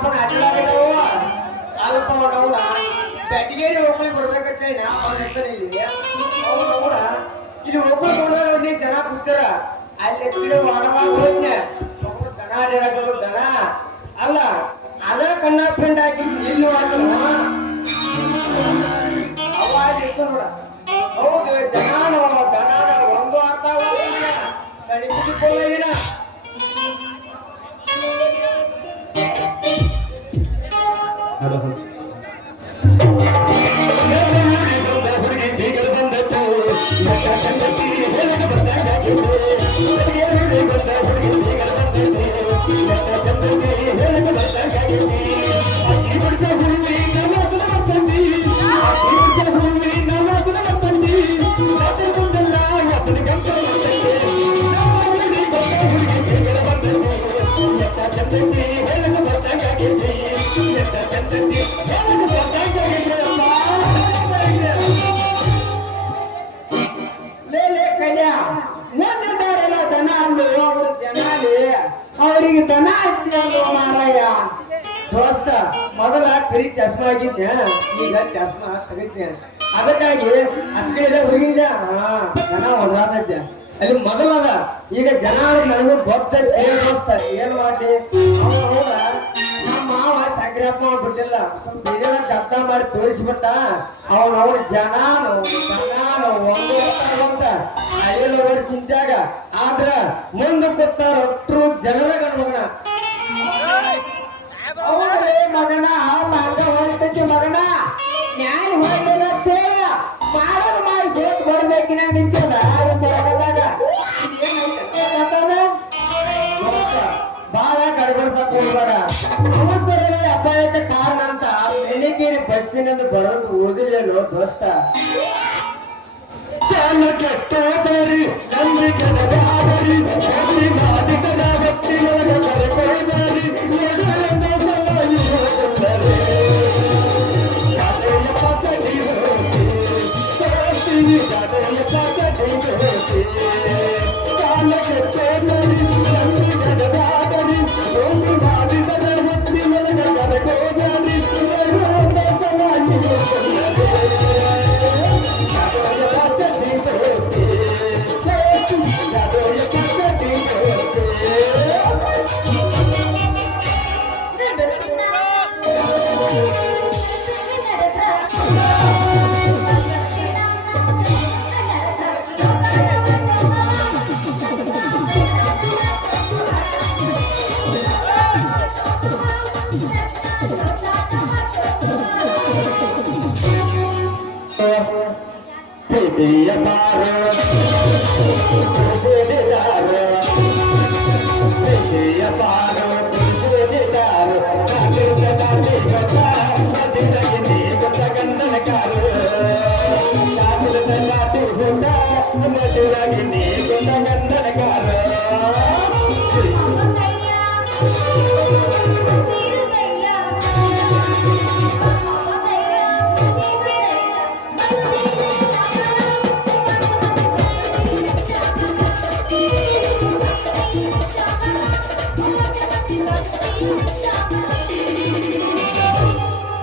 आपण आठवडाला काल पाहुणा ಬೆಟ್ಟಿಗೇರಿ ಹೋಗ್ಲಿಕ್ಕೆ ಬರ್ಬೇಕಂತ ನಾ ಅವ್ರ ಇಲ್ಲಿ ಅವ್ರ ಇಲ್ಲಿ ಹೋಗ್ಲಿಕ್ಕೆ ನೋಡಿದ್ರೆ ಜನ ಕೂತಾರ ಅಲ್ಲಿ ಒಣವಾಗ ಹೋದ್ನೆ ದನ ಅಡ್ಯಾಡೋದು ದನ ಅಲ್ಲ ಅದ ಕಣ್ಣ ಫ್ರೆಂಡ್ ಹಾಕಿ ಇಲ್ಲಿ ಅವಾಗ ಇತ್ತು ನೋಡ ಹೌದು ಜನ ದನ ಒಂದು ಅರ್ಥ ಆಗೋದಿಲ್ಲ ಕಣಿಪಿಸಿಕೊಳ್ಳೋದಿಲ್ಲ ಅವರಿಗೆ ದನ ಹಾಕ್ತೀಯಲ್ಲ ಮಾರಾಯ ದೋಸ್ತ ಮೊದಲ ಕರಿ ಚಸ್ಮಾ ಆಗಿದ್ದೆ ಈಗ ಚಸ್ಮಾ ತೆಗಿದ್ದೆ ಅದಕ್ಕಾಗಿ ಅಚ್ಕೈದ ಹೋಗಿದ್ದೆ ದನ ಹೊರವಾದದ್ದೆ ಅಲ್ಲಿ ಮೊದಲದ ಈಗ ಜನ ನನಗೂ ಗೊತ್ತೈತಿ ದೋಸ್ತ ಏನ್ ಮಾಡ್ಲಿ ಅವನ ನಮ್ಮ ಮಾವ ಸಾಕ್ರಪ್ಪ ಬಿಟ್ಟಿಲ್ಲ ಸ್ವಲ್ಪ ಬೇರೆ ಗದ್ದ ಮಾಡಿ ತೋರಿಸ್ಬಿಟ್ಟ ಅವನ ಜನಾನು ಒಂದು ಅಂತ ಅಯ್ಯಲ್ಲ ಓಡಿ ಚಿಂತ್ಯಾಗ ಆದ್ರ ಮುಂದೆ ಕೂತಾರ ಒಟ್ಟರು ಜನರ ಗಂಡ ಅವನೇ ಮಗನ ಹಾಲ ಹಂಗ ಹೊಲ್ತಕ್ಕೆ ಮಗನ ನಾನು ಹೊಂದಿಲ್ಲ ಮಾಡೋದು ಮಾಡಿ ಸೋತ್ ಬರ್ಬೇಕಿನ ನಿಂತದ ಸರಗದಾಗ ಬಾಳ ಗಡಬಡ್ಸಕ್ ಹೋಗ್ಬೇಡ ಅವಸರವೇ ಅಪಾಯಕ್ಕೆ ಕಾರಣ ಅಂತ ಬೆಳಿಗ್ಗೆ ಬಸ್ಸಿನಿಂದ ಬರೋದು ಓದಿಲ್ಲೇನೋ ದೋಸ್ತ ಕೆಟ್ಟೋದರಿ ನಂಬಿಕೆ ನಗಾದರಿ ಮಾಡಿ ಕಲ ವ್ಯಕ್ತಿಗಳ ಕರೆಕೊಯ್ದಾರಿ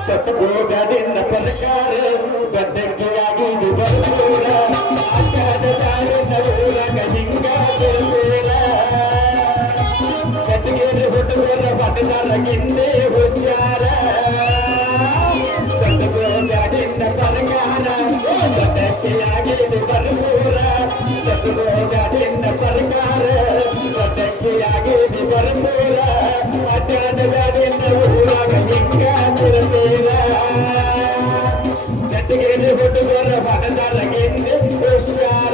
ತಪ್ಪೋಗದಿಂದ ಪರಕಾರ ಗದ್ದಕ್ಕೆಯಾಗಿ ಬರ್ಪೂರ ಹಿಂಗಾರ ಕಟ್ಟಿಗೆ ಹುಡುಗರ ಬದಲಾಗಿಂದೇ ಹುಷಾರ ತಪ್ಪೋಗದಿಂದ ಪರಕಾರ ಗದ್ದಕ್ಕೆಯಾಗಿ ಬರ್ಪೂರ ತಪ್ಪೋಗದಿಂದ ಪರಕಾರ ಗದ್ದಕ್ಕೆಯಾಗಿ ಬರ್ಪೂರ ಅಡ್ಡಾಡದಿಂದ ಊರಾಗ ಹಿಂಗಾತಿರತೀರ ಕಟ್ಟಿಗೆ ಹುಡುಗರ ಬದಲಾಗಿಂದೇ ಹುಷಾರ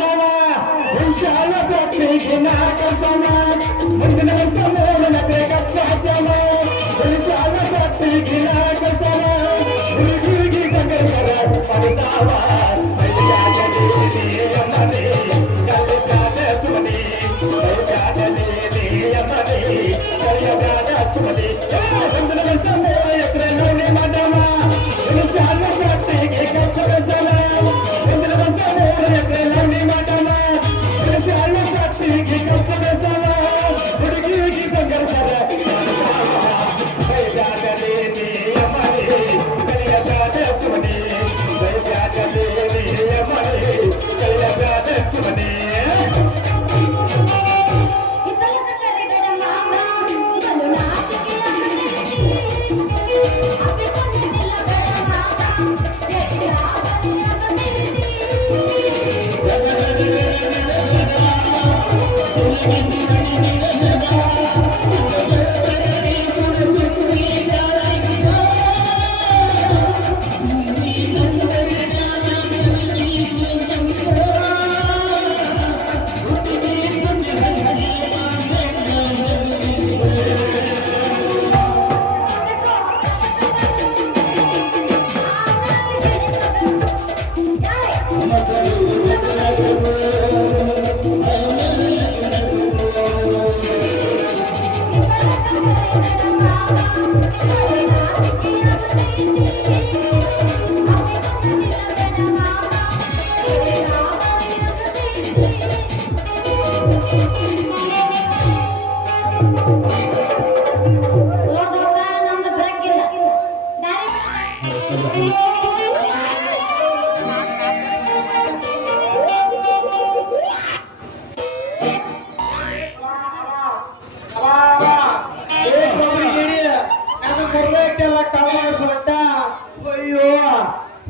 ಸಾಚನ ವಿಶಾಲ ಪತ್ನಿಗೆ ನಾ ಕಲ್ಪನ ಮುಂದಿನ ಸಮೂಲ ಬೇಗ ಸಾಚನ ವಿಶಾಲ ಪತ್ನಿಗೆ ನಾ ಕಲ್ಪನ ಹುಡುಗಿ ಸಂಗಸರ ಪರಿಸಾವ ಮನೆ ಕಲಿಸಾದ ತುಮನೆ ಕಲಿಸಾದ ಮನೆ ಕಲಿಸಾದ ತುಮನೆ ಮುಂದಿನ ಸಮೂಲ ಎತ್ರ ನೋಡಿ ಮದಮ ವಿಶಾಲ ಪತ್ನಿಗೆ ಕಚ್ಚರ ಸಲ ಮುಂದಿನ ಸಮೂಲ ಎತ್ರ ನೋಡಿ ಮದಮ ವಿಶಾಲ ಪತ್ನಿಗೆ ಕಚ್ಚರ ಸಲ ಹುಡುಗಿ ಸಂಗಸರ ನಮ್ದು ಬ್ರೇಕ್ ಇಲ್ಲ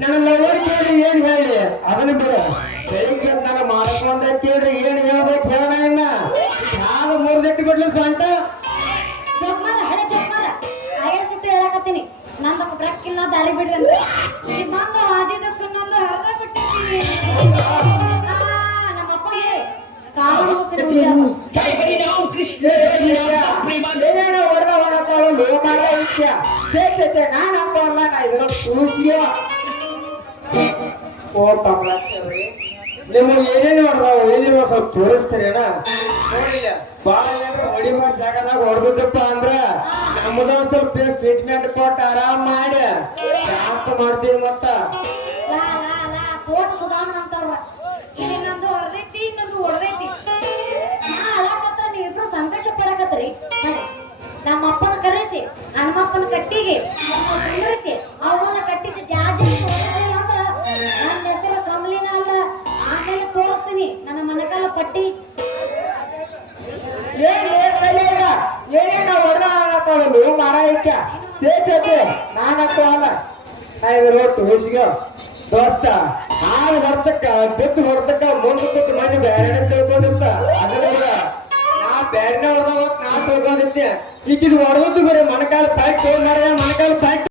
ನನ್ನ ಲವರ್ ಕೇಳಿ ಏನ್ ಹೇಳಿ ಅದನ್ನ ಬಿಡ ಬೆಳಿಗ್ಗೆ ನನ್ನ ಮಾಡ್ಕೊಂಡ ಕೇಳ್ರಿ ಏನ್ ಹೇಳ್ಬೇಕು ಹೇಳೋಣ ಇನ್ನ ಯಾವ ಮೂರ್ದೆಟ್ಟು ಬಿಡ್ಲು ಸೊಂಟ ಜೋಕ್ಮಾರ ಹಳೆ ಜೋಕ್ಮಾರ ಆಯಾ ಸುಟ್ಟು ಹೇಳಕತ್ತೀನಿ ನಂದಕ್ಕೆ ಬ್ರೇಕ್ ಇಲ್ಲ ದಾರಿ ಬಿಡ್ರಿ ಅಂತ ಈ ಬಂದು ಆದಿದ್ದಕ್ಕೂ ನಂದು ಹರಿದ ಬಿಟ್ಟಿದ್ದೀನಿ ನಮ್ಮ ಅಪ್ಪಗೆ ಕಾಲು ಮುಗಿಸಿದ ಏನೇನೋ ಹೊಡೆದ ಹೊಡತಾಳು ಮಾರ ವಿಷಯ ಚೇ ನಾನು ಅಂತ ಅಲ್ಲ ನಾ ಇದರ ಖುಷಿಯ ಓ ಕಮಲಾಕ್ಷಿ ನಿಮಗೆ ಏನೇನು ಹೊಡೆದಾವು ಏನೇನೋ ಸ್ವಲ್ಪ ತೋರಿಸ್ತೀರೇನ ನೋಡಿಲ್ಲ ಬಾಳ ಹೊಡಿಬಾರ ಜಾಗದಾಗ ಹೊಡೆದಪ್ಪ ಅಂದ್ರ ನಮ್ಮದ ಸ್ವಲ್ಪ ಟ್ರೀಟ್ಮೆಂಟ್ ಕೊಟ್ಟು ಆರಾಮ್ ಮಾಡಿ ಶಾಂತ ಮಾಡ್ತೀವಿ ಮತ್ತ ಸೋಟ ಸುಧಾಮನ್ ಅಂತವ್ರ ಇಲ್ಲಿ ನಂದು ಹೊರದೈತಿ ಇನ್ನೊಂದು ಹೊಡೆದೈತಿ ನಾ ಅಳಕತ್ರ ನೀವಿಬ್ರು ಸಂತೋಷ ಪಡಕತ್ರಿ ನೋಡಿ ನಮ್ಮ ಅಪ್ಪನ ಕರೆಸಿ ಹನುಮಪ್ಪನ ಕಟ್ಟಿಗೆ ಕುಂಡ್ರಿಸಿ ಅವನನ್ನ ಕಟ್ಟಿಸಿ ಜಾಜಿ ಹೊಡೆದಿಲ್ಲ ಅಂದ್ರ ನನ್ನ ಹೆಸರು ಕಮಲಿನ ಅಲ್ಲ ಆಮೇಲೆ ತೋರಿಸ್ತೀನಿ ನನ್ನ ಮನೆಕಾಲ ಪಟ್ಟಿ ಏನೇನ ಹೊಡೆದ ಮಾರಾಯಕ್ಕ ಚೇ ನಾನಂತೂ ಅಲ್ಲ ನಾ ಇದ್ರ ಟೂಸಿಗೆ ದೋಸ್ತ ಹಾಲು ಹೊರ್ತಕ್ಕ ಬಿದ್ದು ಹೊರ್ತಕ್ಕ ಮುಂದೆ ಕೂತು ಮನೆ ಬೇರೆನೆ ತಿಳ್ಕೊಂಡಿತ್ತ ಅದ್ರ ನಾ ಬೇರೆನೆ ಹೊಡೆದ ನಾ ತಿಳ್ಕೊಂಡಿದ್ದೆ ಈಗಿದ್ ಹೊಡೆದದ್ದು ಬರೀ ಮಣಕಾಲ ಪ್ಯಾಕ್ ಮಣಕಾಲ ಪ್ಯಾಕ್